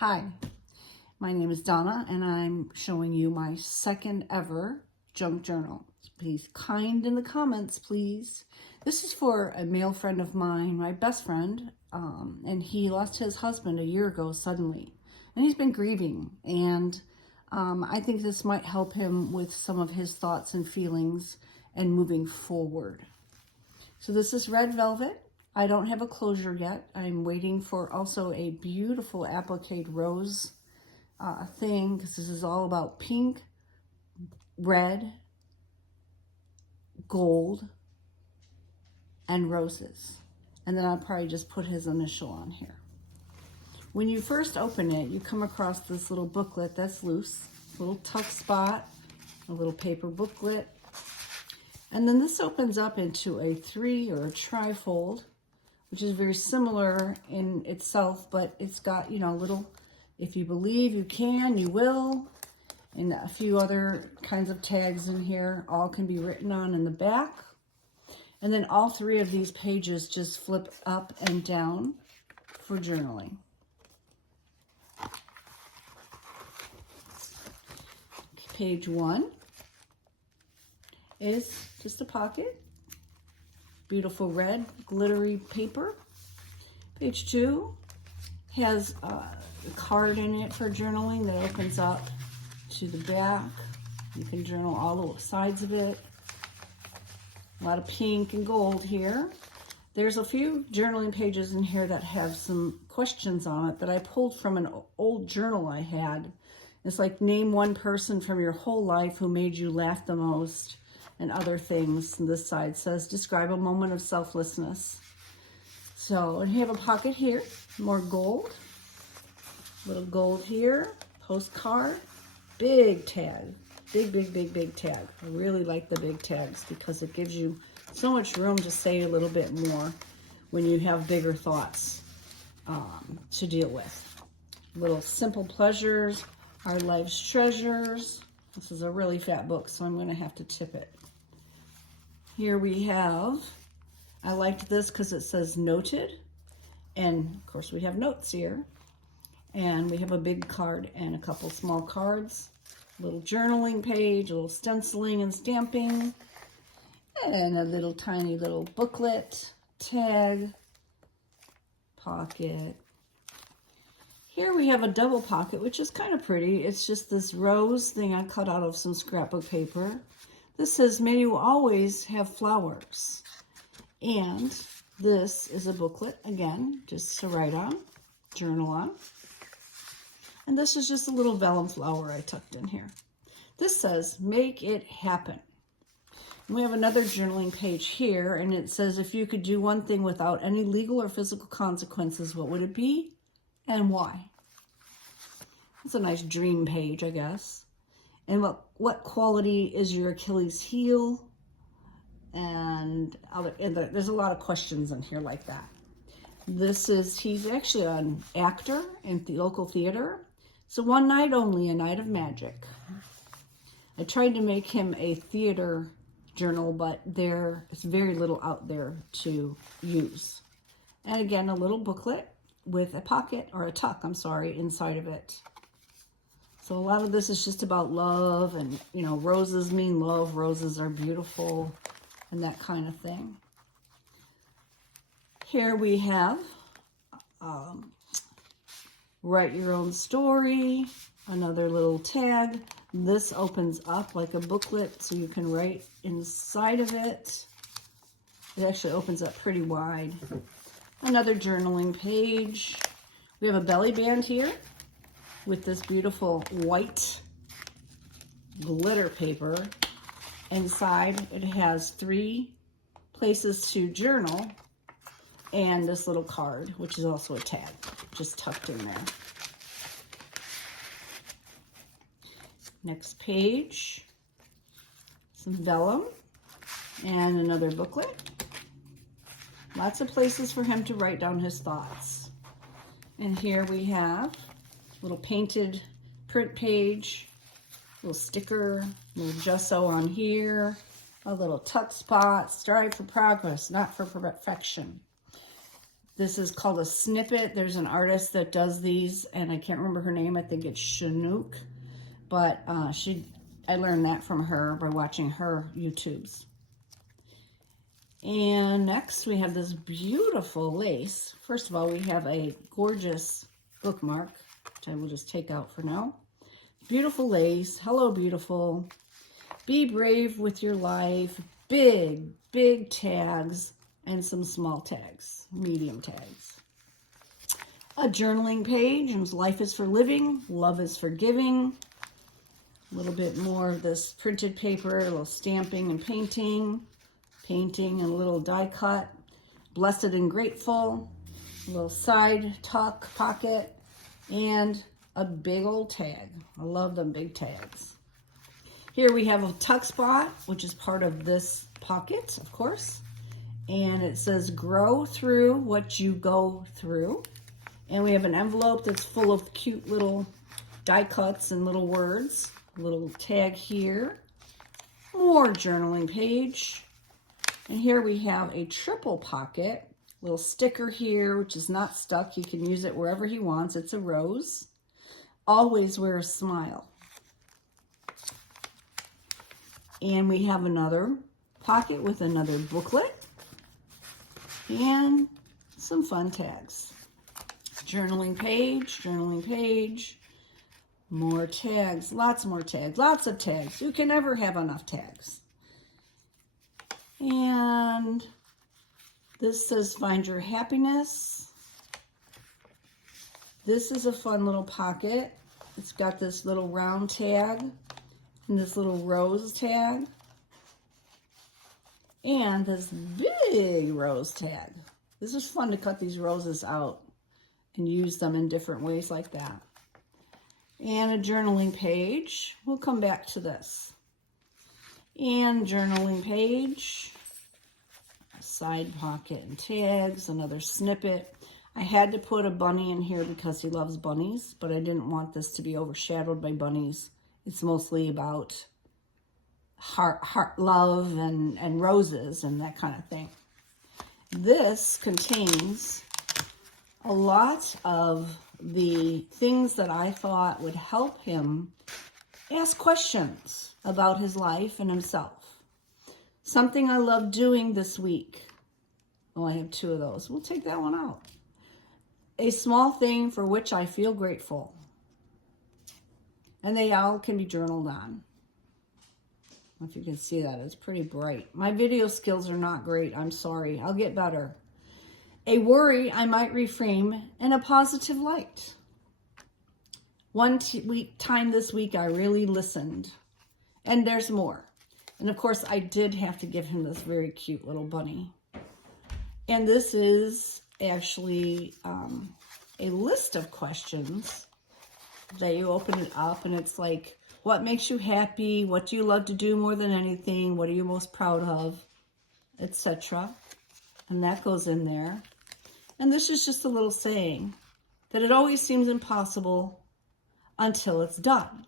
Hi, my name is Donna and I'm showing you my second ever junk journal. Be kind in the comments, please. This is for a male friend of mine, my best friend, and he lost his husband a year ago suddenly. And he's been grieving, and I think this might help him with some of his thoughts and feelings and moving forward. So this is red velvet. I don't have a closure yet. I'm waiting for also a beautiful applique rose thing, because this is all about pink, red, gold, and roses. And then I'll probably just put his initial on here. When you first open it, you come across this little booklet that's loose, a little tuck spot, a little paper booklet. And then this opens up into a 3 or a trifold, which is very similar in itself, but it's got, you know, a little, if you believe you can, you will, and a few other kinds of tags in here. All can be written on in the back. And then all 3 of these pages just flip up and down for journaling. Page 1 is just a pocket. Beautiful red glittery paper. Page 2 has a card in it for journaling that opens up to the back. You can journal all the sides of it. A lot of pink and gold here. There's a few journaling pages in here that have some questions on it that I pulled from an old journal I had. It's like, name one person from your whole life who made you laugh the most, and other things. And this side says, describe a moment of selflessness. So, and you have a pocket here, more gold, little gold here, postcard, big tag, big tag. I really like the big tags because it gives you so much room to say a little bit more when you have bigger thoughts to deal with. Little simple pleasures, our life's treasures. This is a really fat book, so I'm going to have to tip it. Here we have, I liked this because it says noted, and of course we have notes here, and we have a big card and a couple small cards, a little journaling page, a little stenciling and stamping, and a little tiny little booklet, tag, pocket. Here we have a double pocket, which is kind of pretty. It's just this rose thing I cut out of some scrapbook paper. This says, may you always have flowers. And this is a booklet, again, just to write on, journal on. And this is just a little vellum flower I tucked in here. This says, make it happen. And we have another journaling page here, and it says, if you could do one thing without any legal or physical consequences, what would it be and why? It's a nice dream page, I guess. And what quality is your Achilles heel? And there's a lot of questions in here like that. He's actually an actor in the local theater. So one night only, a night of magic. I tried to make him a theater journal, but there's very little out there to use. And again, a little booklet with a pocket, or a tuck, inside of it. So a lot of this is just about love, and, you know, roses mean love. Roses are beautiful, and that kind of thing. Here we have write your own story, another little tag. This opens up like a booklet, so you can write inside of it. It actually opens up pretty wide. Another journaling page. We have a belly band here with this beautiful white glitter paper. Inside, it has 3 places to journal and this little card, which is also a tag, just tucked in there. Next page, some vellum and another booklet. Lots of places for him to write down his thoughts. And here we have a little painted print page, a little sticker, a little gesso on here, a little tuck spot, strive for progress, not for perfection. This is called a snippet. There's an artist that does these, and I can't remember her name. I think it's Chinook, but I learned that from her by watching her YouTubes. And next we have this beautiful lace. First of all, we have a gorgeous bookmark, which I will just take out for now. Beautiful lace. Hello, beautiful. Be brave with your life. Big, big tags and some small tags, medium tags. A journaling page, and life is for living, love is for giving. A little bit more of this printed paper, a little stamping and painting and a little die cut. Blessed and grateful, a little side tuck pocket, and a big old tag. I love them big tags. Here we have a tuck spot, which is part of this pocket, of course. And it says, grow through what you go through. And we have an envelope that's full of cute little die cuts and little words. A little tag here. More journaling page. And here we have a triple pocket. Little sticker here, which is not stuck. You can use it wherever he wants. It's a rose. Always wear a smile. And we have another pocket with another booklet. And some fun tags. Journaling page, more tags, lots more tags, lots of tags. You can never have enough tags. And this says find your happiness. This is a fun little pocket. It's got this little round tag and this little rose tag. And this big rose tag. This is fun to cut these roses out and use them in different ways like that. And a journaling page. We'll come back to this. And journaling page. A side pocket and tags. Another snippet. I had to put a bunny in here because he loves bunnies, but I didn't want this to be overshadowed by bunnies. It's mostly about heart love and roses and that kind of thing. This contains a lot of the things that I thought would help him ask questions about his life and himself. Something I love doing this week. Oh, I have 2 of those. We'll take that one out. A small thing for which I feel grateful. And they all can be journaled on. I don't know if you can see that. It's pretty bright. My video skills are not great. I'm sorry. I'll get better. A worry I might reframe in a positive light. One time this week I really listened. And there's more. And of course I did have to give him this very cute little bunny. And this is actually a list of questions that you open it up and it's like, what makes you happy? What do you love to do more than anything? What are you most proud of? Etc. And that goes in there. And this is just a little saying that it always seems impossible until it's done.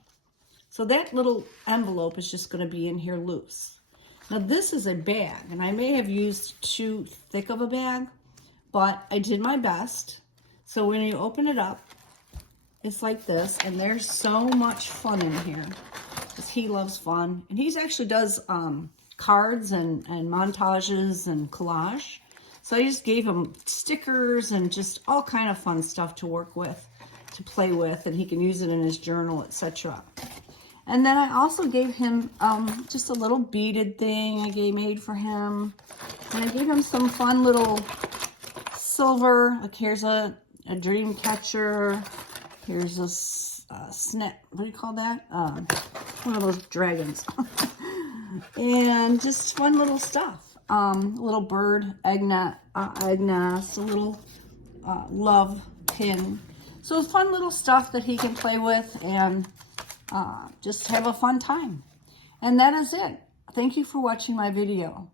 So that little envelope is just going to be in here loose. Now this is a bag, and I may have used too thick of a bag, but I did my best. So when you open it up, it's like this, and there's so much fun in here because he loves fun. And he actually does cards and montages and collage. So I just gave him stickers and just all kind of fun stuff to work with, to play with, and he can use it in his journal, etc. And then I also gave him just a little beaded thing I made for him. And I gave him some fun little silver, like here's a dream catcher. Here's a snap, what do you call that? One of those dragons. And just fun little stuff. A little bird, egg nest, a little love pin. So fun little stuff that he can play with and just have a fun time. And that is it. Thank you for watching my video.